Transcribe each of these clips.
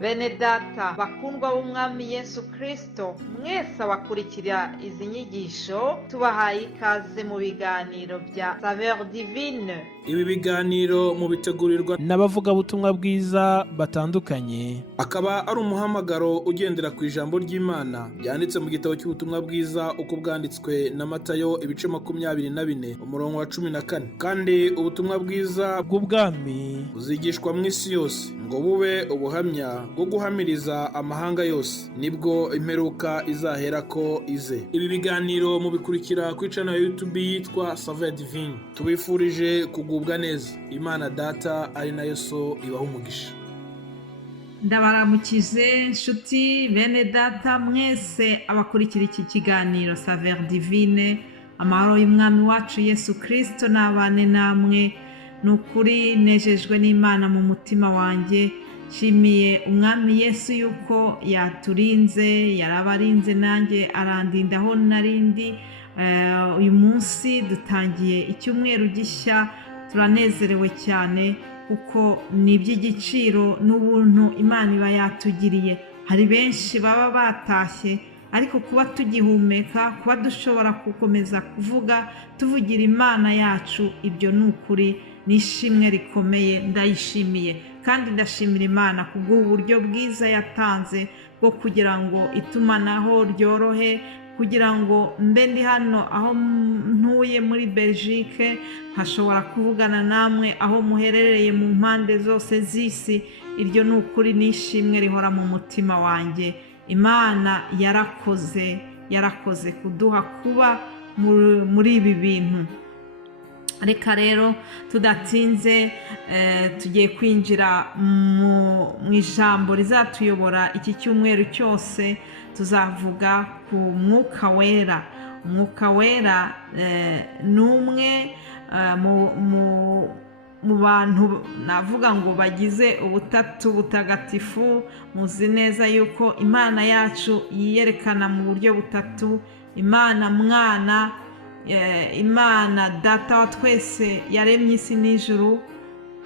Bene data bakundwa b'umwami Yesu Kristo, mwese abakurikira izi nyigisho tubahaye ikaze mu biganiro bya Saveur Divine. Ibi biganiro mu bitegurirwa n'abavugabutumwa bwiza batandukanye, akaba ari umuhamagaro ugendera ku ijambo ry'Imana byanditse mu gitabo cy'ubutumwa bwiza uko bwanditswe na Matayo ibice 24 umurongo wa 14. Kandi ubutumwa bwiza bw'ubwami buzigishwa mu isi yose ngo bube ubuhamya bwo guhamiriza amahanga yose, nibwo imperuka izahera ko ize. Ibi biganiro mubikurikira ku channel ya YouTube yitwa Saveur Divine. Tubifurije kugubwa neza. Imana Data ari nayo So ibaha umugisha. Ndabaramukize nshuti bene data mwese abakurikira iki kiganiro Saveur Divine. Amahoro y'umwami wacu Yesu Kristo nabane namwe. Nukuri nejejwe n'Imana mu mutima wanjye. Nshimiye umwami Yesu yuko yaturinze, yarabarinze nanjye arandinda aho narindi. Uyu munsi dutangiye icyumweru gishya, turanezerewe cyane kuko ni iby'igiciro n'ubuntu Imana iba yatugiriye. Hari benshi baba batashye, ariko kuba tugihumeka, kuba dushobora gukomeza kuvuga tuvugira Imana yacu, ibyo ni ukuri n'ishimwe rikomeye. Ndayishimiye kandi ndashimira Imana kubw'uburyo bwiza yatanze bwo kugira ngo itumanaho ryorohe, kugira ngo mbe ndi hano aho ntuye muri Belgique nkashobora kuvugana namwe aho muherereye mu mpande zose z'isi. Iryo ni ukuri n'ishimwe rihora mu mutima wanjye. Imana yarakoze kuduha kuba muri ibi bintu. Reka rero tudatinze tugiye kwinjira mu ijambo rizatuyobora iki cyumweru cyose. Tuzavuga ku mwuka wera. Umwuka wera ni umwe mu bantu navuga ngo bagize ubutatu butagatifu. Muzi neza yuko Imana yacu yiyerekana mu buryo butatu: Imana Mwana, Imana Data wa twese yaremye isi n'ijuru,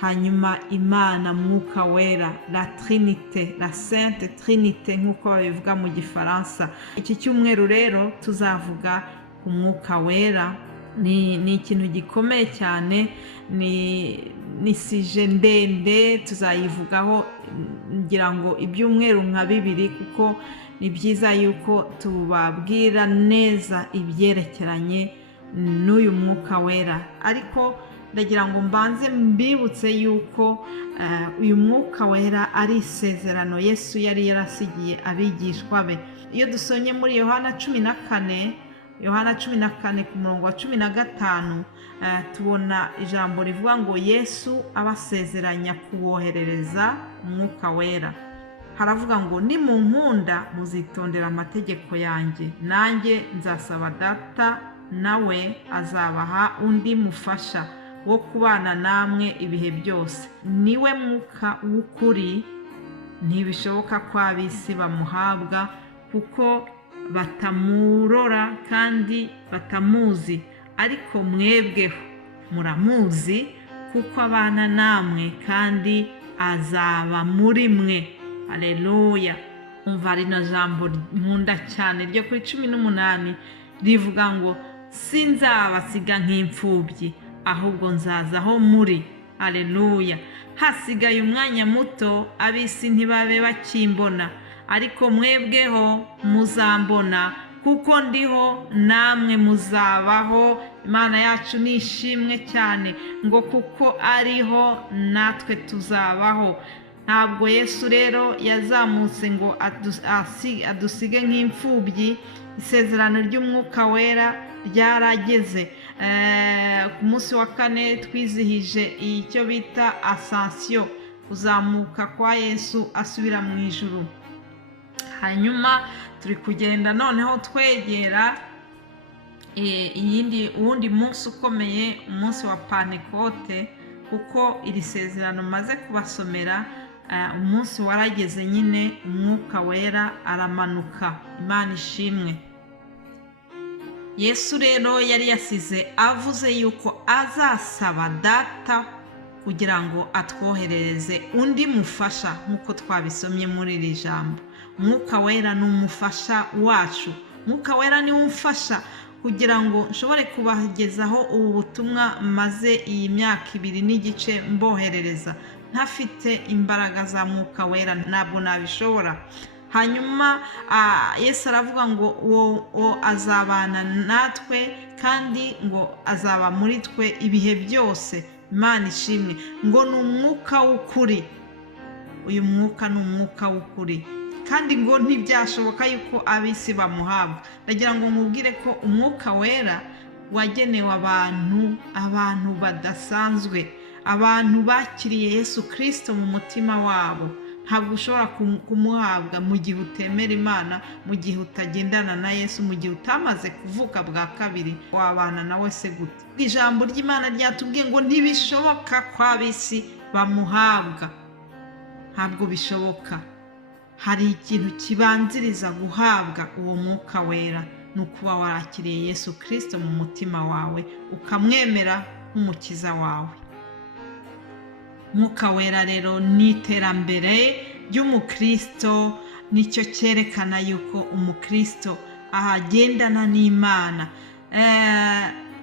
hanyuma Imana Mwuka Wera, la Trinité, la Sainte Trinité nk'uko babivuga mu Gifaransa. Iki cyumweru rero tuzavuga ku Mwuka Wera. Ni ikintu gikomeye cyane, ni sije ndende, tuzayivugaho ngira ngo ibyumweru nka 2, kuko ni byiza yuko tubabwira neza ibyerekeranye n'uyu Mwuka Wera. Ariko ndagira ngo mbanze mbibutse yuko uyu Mwuka Wera ari isezerano Yesu yari yarasigiye abigishwa be. Iyo dusonye muri Yohana 14 ku murongo wa 15, tubona ijambo rivuga ngo Yesu abasezeranya kuwoherereza Mwuka Wera. Haravuga ngo nimunkunda muzitondera amategeko yanjye, nanjye nzasaba Data, nawe azabaha undi mufasha wo kubana namwe ibihe byose. Niwe Mwuka w'ukuri. Ntibishoboka ko ab'isi bamuhabwa kuko batamurora kandi batamuzi, ariko mwebweho muramuzi kuko abana namwe kandi azaba muri mwe. Haleluya. Umva rino jambo nkunda cyane ryo kuri 18 rivuga ngo sinzabasiga nk'imfubyi, ahubwo nzaza aho muri. Haleluya. Hasigaye umwanya muto, ab'isi ntibabe bakimbona, ariko mwebweho muzambona, kuko ndiho namwe muzabaho. Imana yacu ni ishimwe cyane ngo kuko ariho natwe tuzabaho. Ntabwo Yesu rero yazamutse ngo adusige nk'imfubyi. Isezerano ry'Umwuka Wera ryarageze. Ku munsi wa 4 twizihije icyo bita Ascension, kuzamuka kwa Yesu asubira mu ijuru. Hanyuma turi kugenda noneho twegera uwundi munsi ukomeye, umunsi wa Pentecote, kuko iri sezerano maze kubasomera umunsi warageze nyine, Umwuka Wera aramanuka. Imana ishimwe. Yesu rero yari yasize avuze yuko azasaba Data kugira ngo atwoherereze undi mufasha nk'uko twabisomye muri iri jambo. Umwuka wera ni umufasha wacu. Umwuka wera ni umfasha kugira ngo nshobore kubagezaho ubu butumwa maze iyi myaka 2 n'igice mboherereza. Ntafite imbaraga za mwuka wera ntabwo nabishobora. Hanyuma Yesu aravuga ngo uwo azabana natwe kandi ngo azaba muri twe ibihe byose. Imana ishimwe. Ngo ni umwuka w'ukuri. Uyu mwuka ni umwuka w'ukuri kandi ngo ntibyashoboka yuko ab'isi bamuhabwa. Ndagira ngo mubwire ko umwuka wera wagenewe abantu badasanzwe, abantu bakiriye Yesu Kristo mu mutima wabo. Ntabwo ushobora kumuhabwa mu gihe utemera Imana, mu gihe utagendana na Yesu, mu gihe utamaze kuvuka bwa kabiri. Wabana nawe se gute? Ijambo ry'Imana ryatubwiye ngo ntibishoboka ko ab'isi bamuhabwa. Ntabwo bishoboka. Hari ikintu kibanziriza guhabwa uwo mwuka wera, ni ukuba warakiriye Yesu Kristo mu mutima wawe ukamwemera nk'umukiza wawe. Mwuka wera rero ni iterambere ry'umukristo, nicyo cyerekana yuko umukristo agendana n'Imana.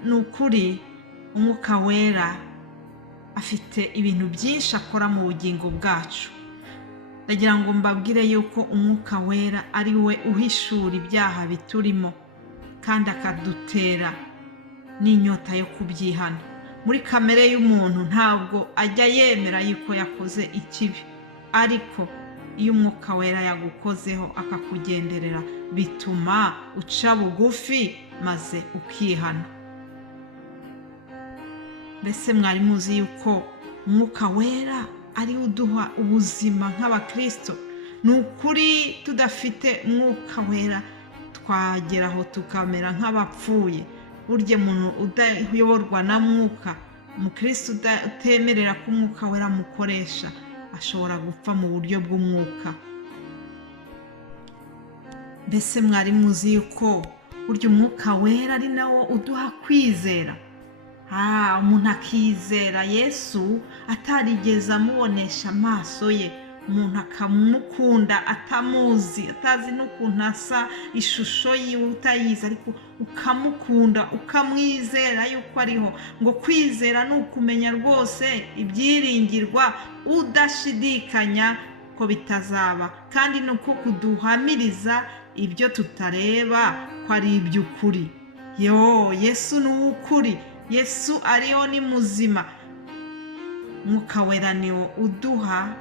Ni ukuri umwuka wera afite ibintu byinshi akora mu bugingo bwacu. Ndagira ngo mbabwire yuko umwuka wera ari we uhishura ibyaha biturimo kandi akadutera n'inyota yo kubyihana. Muri kamere y'umuntu ntabwo ajya yemera yuko yakoze ikibi, ariko iyo umwuka wera yagukozeho akakugenderera bituma uca bugufi maze ukihana. Mbese mwari muzi yuko umwuka wera ari uduha ubuzima nk'abakristo? Ni ukuri tudafite umwuka wera twageraho tukamera nk'abapfuye. Burya umuntu udayoborwa na mwuka, umukristo utemerera ko umwuka wera amukoresha, ashobora gupfa mu buryo bw'umwuka. Mbese mwari muzi yuko burya umwuka wera ari nawo uduha kwizera? Umuntu akizera Yesu atarigeze amubonesha amaso ye, umuntu akamukunda atamuzi, atazi n'ukuntu asa, ishusho yiwe utayizi, ariko ukamukunda ukamwizera yuko ariho. Ngo kwizera ni ukumenya rwose ibyiringirwa udashidikanya ko bitazaba, kandi ni uko kuduhamiriza ibyo tutareba ko ari iby'ukuri. Yesu ni uw'ukuri, Yesu ariho, ni muzima. Mwuka wera niwo uduha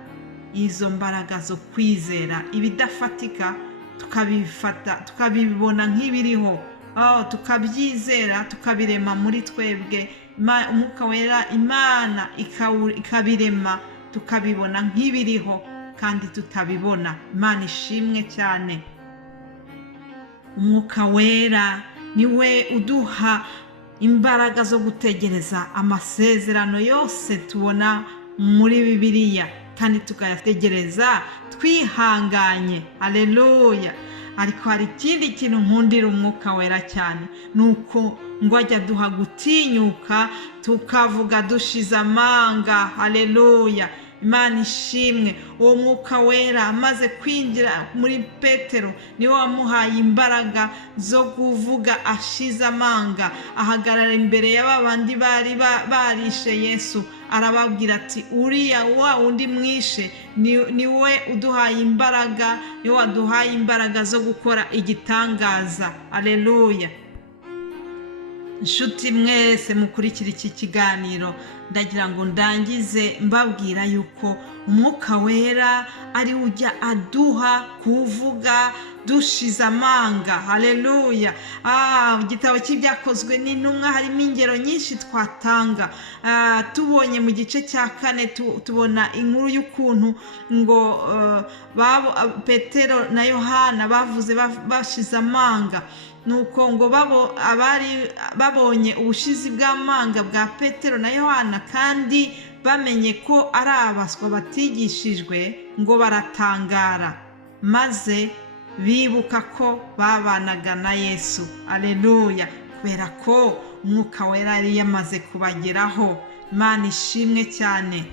izo mbaraga zo kwizera ibidafatika, tukabifata tukabibona nk'ibiriho, tukabyizera tukabirema muri twebwe. Umwuka wera Imana ikabirema tukabibona nk'ibiriho kandi tutabibona. Imana ishimwe cyane. Umwuka wera niwe uduha imbaraga zo gutegereza amasezerano yose tubona muri Bibiliya, kandi tukayategereza twihanganye. Haleluya. Ariko hari ikindi kintu nkundira umwuka wera cyane, nuko ngo ajya duha gutinyuka tukavuga dushize amanga. Haleluya. Imana ishimwe. Uwo mwuka wera amaze kwinjira muri Petero niwe wamuhaye imbaraga zo kuvuga ashize amanga. Ahagarara imbere y'abandi bari barishe Yesu, arababwira ati uriya wa undi mwishe niwe uduhaye imbaraga, niwe waduhaye imbaraga zo gukora igitangaza. Haleluya. Inshuti mwese mukurikira iki kiganiro, ndagira ngo ndangize mbabwira yuko umwuka wera ari ujya aduha kuvuga dushize amanga. Haleluya. Igitabo cy'ibyakozwe n'intumwa harimo ingero nyinshi twatanga. Tubonye mu gice cya 4 tubona inkuru y'ukuntu ngo Petero na Yohana bavuze bashize amanga. Nuko ngo abari babonye ubushizi bw'amanga bwa Petero na Yohana kandi bamenye ko ari abaswa batigishijwe, ngo baratangara maze bibuka ko babanaga na Yesu. Haleluya. Kubera ko umwuka wera yari yamaze kubageraho Imana ishimwe cyane.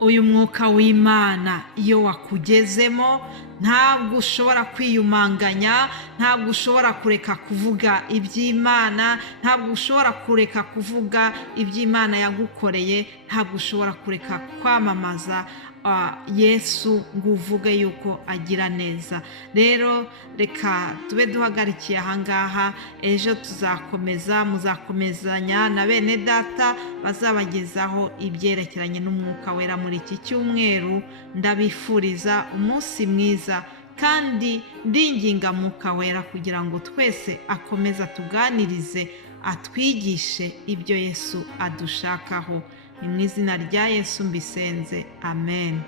Uyu mwuka w'Imana iyo wakugezemo ntabwo ushobora kwiyumanganya, ntabwo ushobora kureka kuvuga iby'Imana, ntabwo ushobora kureka kuvuga iby'Imana yagukoreye, ntabwo ushobora kureka kwamamaza Yesu ngo uvuge yuko agira neza. Rero reka tube duhagarikiye ahangaha, ejo tuzakomeza, muzakomezanya na bene data bazabagezaho ibyerekeranye n'umwuka wera muri iki cyumweru. Ndabifuriza umunsi mwiza kandi ndinginga mwuka wera kugira ngo twese akomeze atuganirize, atwigishe ibyo Yesu adushakaho. Ni mu izina rya Yesu mbisenze, amen.